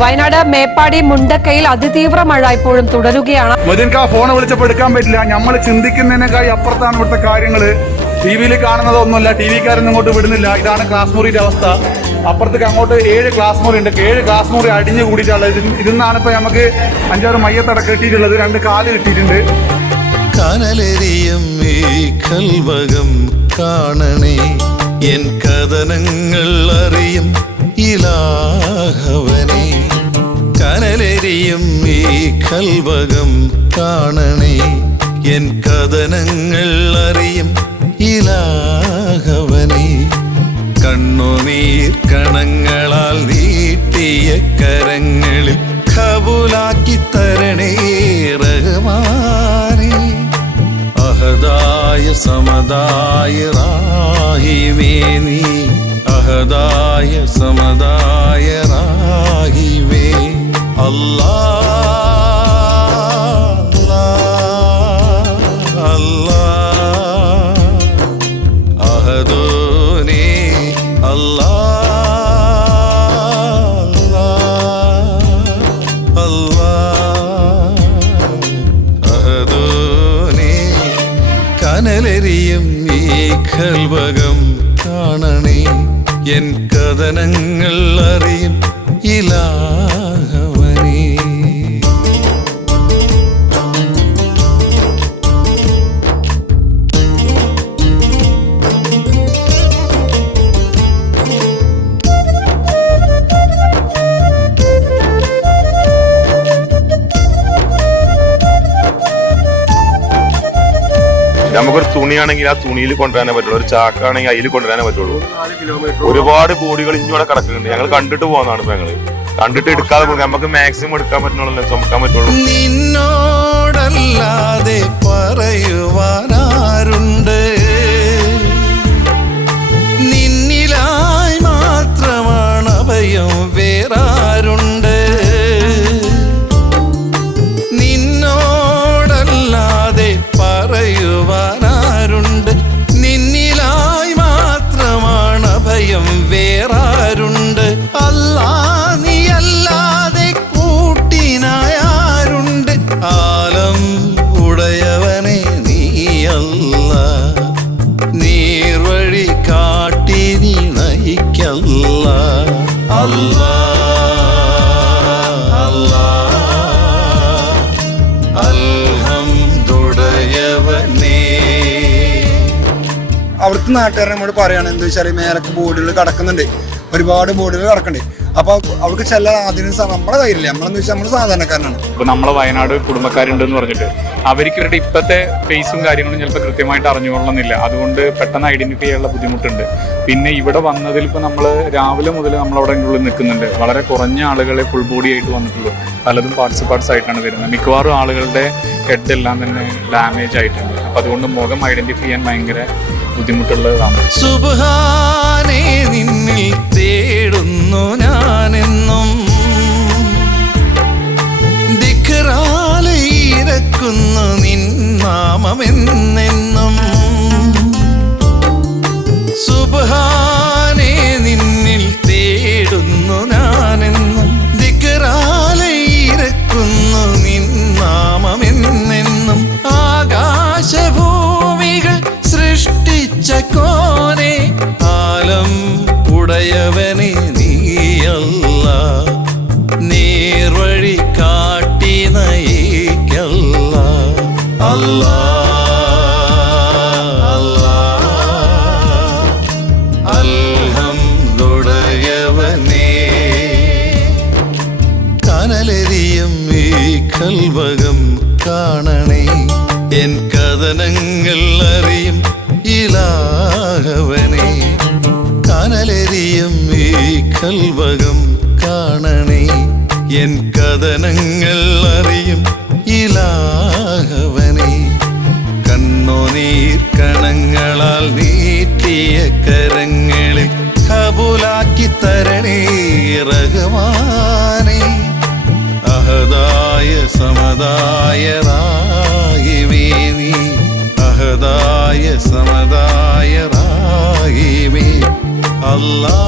വയനാട് മേപ്പാടി മുണ്ടക്കയിൽ അതിതീവ്ര മഴ ഇപ്പോഴും തുടരുകയാണ്. ആ ഫോൺ വിളിച്ചപ്പോൾ എടുക്കാൻ പറ്റില്ല. നമ്മൾ ചിന്തിക്കുന്നതിനേക്കാൾ അപ്പുറത്താണ് ഇവിടുത്തെ കാര്യങ്ങൾ ടി വിയിൽ കാണുന്നതൊന്നുമല്ല ടി വിക്കാരൊന്നും ഇങ്ങോട്ട് വിടുന്നില്ല. ഇതാണ് ക്ലാസ് മുറിയുടെ അവസ്ഥ. അപ്പുറത്തേക്ക് അങ്ങോട്ട് ഏഴ് ക്ലാസ് മുറി ഉണ്ട് ഏഴ് ക്ലാസ് മുറി അടിഞ്ഞു കൂടിയിട്ടുള്ളത്. ഇതിൽ ഇതിന്നാണ് ഇപ്പൊ നമുക്ക് അഞ്ചാറ് മയ്യത്തട കിട്ടിയിട്ടുള്ളത്. രണ്ട് കാൽ കിട്ടിയിട്ടുണ്ട്. കനലെരിയും ഈ കൽവകം കാണണേ. എൻ കഥനങ്ങൾ അറിയും. ഇലാഹവനെ കനലെരിയും ഈ കൽവകം കാണണേ. എൻ കഥനങ്ങൾ അറിയും ഇലാഹവനെ. കണ്ണുനീർ കണങ്ങളാൽ നീട്ടിയ കരങ്ങളിൽ കബൂലാക്കി തരണേ റഹ്മാനേ. അഹദായ സമദായ റാഹിമേ നീ. അഹദായ സമദായ റാഹിമേ കനലെരിയും ഈ കൽവകം കാണണേ. എൻ കഥനങ്ങൾ അറിയും ഇലാഹവനേ നമുക്കൊരു തുണിയാണെങ്കിൽ ആ തുണിയിൽ കൊണ്ടുവരാനേ പറ്റുള്ളൂ. ഒരു ചാക്കാണെങ്കിൽ അതിൽ കൊണ്ടുവരാനേ പറ്റുള്ളൂ. ഒരുപാട് ബോഡികൾ ഇഞ്ഞോടെ കിടക്കുന്നുണ്ട്. ഞങ്ങൾ കണ്ടിട്ട് പോകുന്നതാണ് ഞങ്ങൾ. കണ്ടിട്ട് എടുക്കാതെ നമുക്ക് മാക്സിമം എടുക്കാൻ പറ്റുള്ളൂ ചുമക്കാൻ പറ്റുള്ളൂ. നിന്നോടല്ലാതെ നിന്നിലായി മാത്രമാണ് അഭയം വേറാരുണ്ട്? അഭയം വേറാരുണ്ട്. അല്ലാ നീ അല്ലാതെ കൂട്ടിനായാരുണ്ട്. ആലം ഉടയവനെ നീയല്ല നീർവഴി കാട്ടി നീ നയിക്കല്ല. അല്ലാ അവിടുത്തെ നാട്ടുകാരെ നമ്മോട് പറയുകയാണ് എന്താ വെച്ചാൽ മേലക്ക് ബോർഡുകൾ കിടക്കുന്നുണ്ട്. ഒരുപാട് ബോർഡുകൾ കിടക്കുന്നുണ്ട്. അപ്പൊ അവർക്ക് ചില ആദ്യം നമ്മളെ കയ്യിലില്ല. നമ്മളെന്ന് വെച്ചാൽ നമ്മൾ സാധാരണക്കാരനാണ്. ഇപ്പൊ നമ്മളെ വയനാട് കുടുംബക്കാരുണ്ടെന്ന് പറഞ്ഞിട്ട് അവർക്ക് ഇവരുടെ ഇപ്പോഴത്തെ ഫേസും കാര്യങ്ങളും ചിലപ്പോൾ കൃത്യമായിട്ട് അറിഞ്ഞുകൊള്ളണമെന്നില്ല. അതുകൊണ്ട് പെട്ടെന്ന് ഐഡന്റിഫൈ ചെയ്യാനുള്ള ബുദ്ധിമുട്ടുണ്ട്. പിന്നെ ഇവിടെ വന്നതിൽ ഇപ്പോൾ നമ്മൾ രാവിലെ മുതൽ നമ്മൾ അവിടെ ഉള്ളിൽ നിൽക്കുന്നുണ്ട്. വളരെ കുറഞ്ഞ ആളുകളെ ഫുൾ ബോഡി ആയിട്ട് വന്നിട്ടുള്ളൂ. പലതും പാർട്സ് പാർട്സ് ആയിട്ടാണ് വരുന്നത്. മിക്കവാറും ആളുകളുടെ ഹെഡ് എല്ലാം തന്നെ ഡാമേജ് ആയിട്ടുണ്ട്. അപ്പോൾ അതുകൊണ്ട് മുഖം ഐഡന്റിഫൈ ചെയ്യാൻ ഭയങ്കര ബുദ്ധിമുട്ടുള്ളതാണ് തേടുന്നു ഞാനെന്നും. കൽവകം കാണണേ. എൻ കഥനങ്ങൾ അറിയും ഇലാഹവനെ. കനലെരിയും ഈ കൽവകം കാണണേ. എൻ കഥനങ്ങൾ അറിയും ഇലാഹവനെ. കണ്ണോ കണ്ണുനീർ കണങ്ങളാൽ നീട്ടിയ കരങ്ങളിൽ കബൂലാക്കി തരണേ. സമദായരായിവേ നീ. അഹദായ സമദായരായിവേ അല്ലാ